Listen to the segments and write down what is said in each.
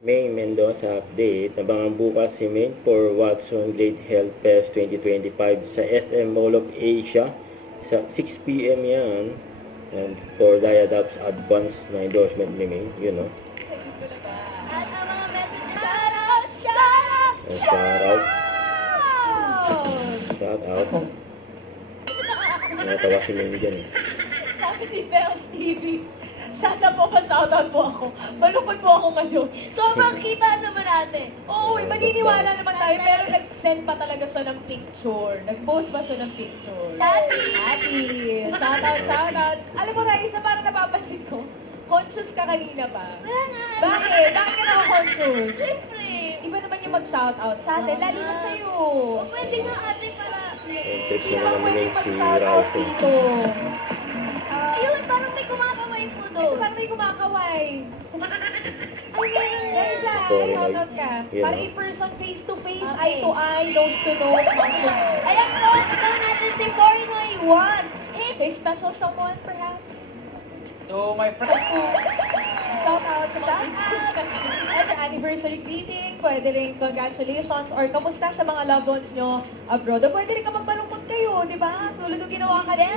May Mendoza update. Abangan bukas si Main for Watson Glade Health Fest 2025 sa SM Mall of Asia. Sa 6 PM yan. And for Diadops Advance na endorsement ni Main. Yun, no? At ang mga message, shoutout! Shoutout! Shout out. Shout out. Natawa si Main dyan, eh. Sabi ni Bells TV, sana po pa-shoutout po ako. Malungkot po ako ngayon. Sobrang kita naman natin. Oo, maniniwala naman tayo, pero nag-send pa talaga siya ng picture. Nag-post pa siya ng picture. Happy! Shoutout, shoutout. Alam mo, Raisa, parang napapansin ko, conscious ka kanina ba? Bakit? Bakit ka naka-conscious? Siyempre. Iba naman yung mag-shoutout sa atin, lalo na sa'yo. Pwede nga ate para... Trip naman namin Main si Raisa. Ayun, parang may kumakaway po doon. Parang may kumakaway. Ayun, Raisa, Sorry, shoutout ka. yun, Para no? in-person, face-to-face, eye-to-eye, nose-to-nose, mouth-to-mouth. Ayan po, kasama natin si Borinoy 1. If a special someone, perhaps. So, my friend, Shout out sa shout at sa anniversary greeting, pwede rin congratulations or kamusta sa mga loved ones nyo abroad. O pwede rin ka magpalungkot kayo, di ba? Tulad ng ginawa ka rin.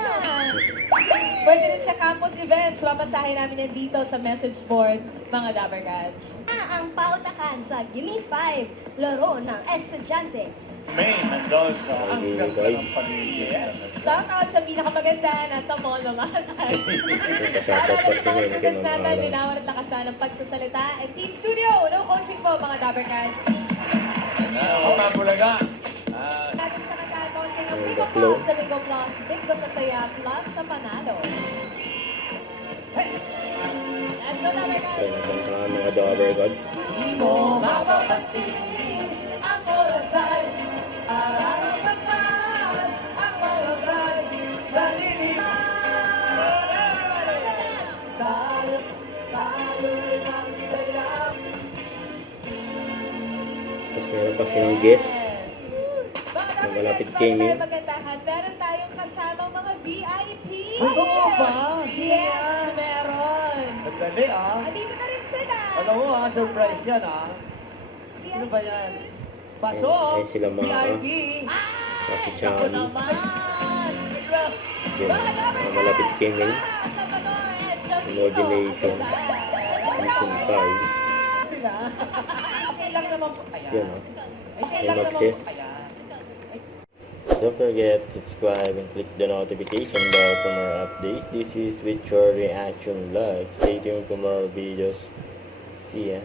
Pwede rin sa campus events, mapasahin namin yan dito sa message board, mga Dabbercats. Ang pautakan sa Gimme 5, laro ng estudyante. May Mendoza, ang Okay, ganda guys. ng pamilya. Shout out sa pinakamaganda, nasa mall naman. Shoutout pa si Main kay Ma'am Natin, Alan. linawan at lakasan ng pagsasalita. And Team Studio, no coaching po mga Dabbercats. Ako mga bulaga. Natin sa nagkakonsing ng Ang Bingo baklo. Plus sa Bingo Plus, Bingo sa Saya Plus sa Panalo. Let's go, Dabbercats! Kaya nakantahan mga Dabber God. Di mo mapapansin ang olasay, araw-gabi, ang olasay, tayo ang saya. Tapos meron pa silang guest. Mga malapit Dabbercats, kay bago Min. tayo magandahan, meron tayong kasamang mga VIP. Ay, oo ba? Yes, meron. Magdali Andito na rin sila. Alam mo surprise yan Ano ba yan? Pasok! Ayun sila mga VIP! si Ako Chami. naman. Yun, malapit kay Main. Imagination. Season 5. Sila? Okay lang naman po kaya. Yan, no? Okay May lang naman mag-sis. po kaya. Don't forget to subscribe and click the notification bell for more updates. This is with your reaction vlog. Stay tuned for more videos. See ya.